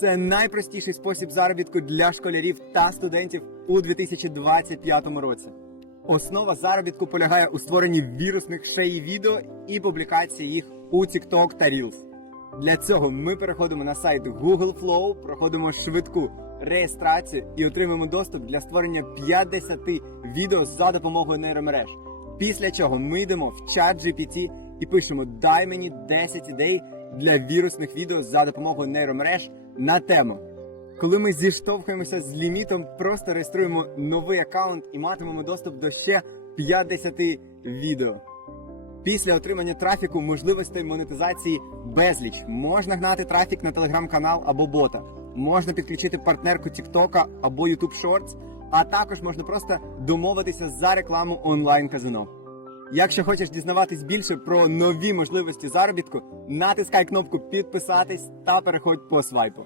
Це найпростіший спосіб заробітку для школярів та студентів у 2025 році. Основа заробітку полягає у створенні вірусних шеї відео і публікації їх у TikTok та Reels. Для цього ми переходимо на сайт Google Flow, проходимо швидку реєстрацію і отримуємо доступ для створення 50 відео за допомогою нейромереж. Після чого ми йдемо в чат GPT і пишемо Дай мені 10 ідей для вірусних відео за допомогою нейромереж на тему. Коли ми зіштовхуємося з лімітом, просто реєструємо новий аккаунт і матимемо доступ до ще 50 відео. Після отримання трафіку можливостей монетизації безліч. Можна гнати трафік на телеграм-канал або бота, можна підключити партнерку TikTok або YouTube Shorts, а також можна просто домовитися за рекламу онлайн-казино. Якщо хочеш дізнаватись більше про нові можливості заробітку, натискай кнопку підписатись та переходь по свайпу.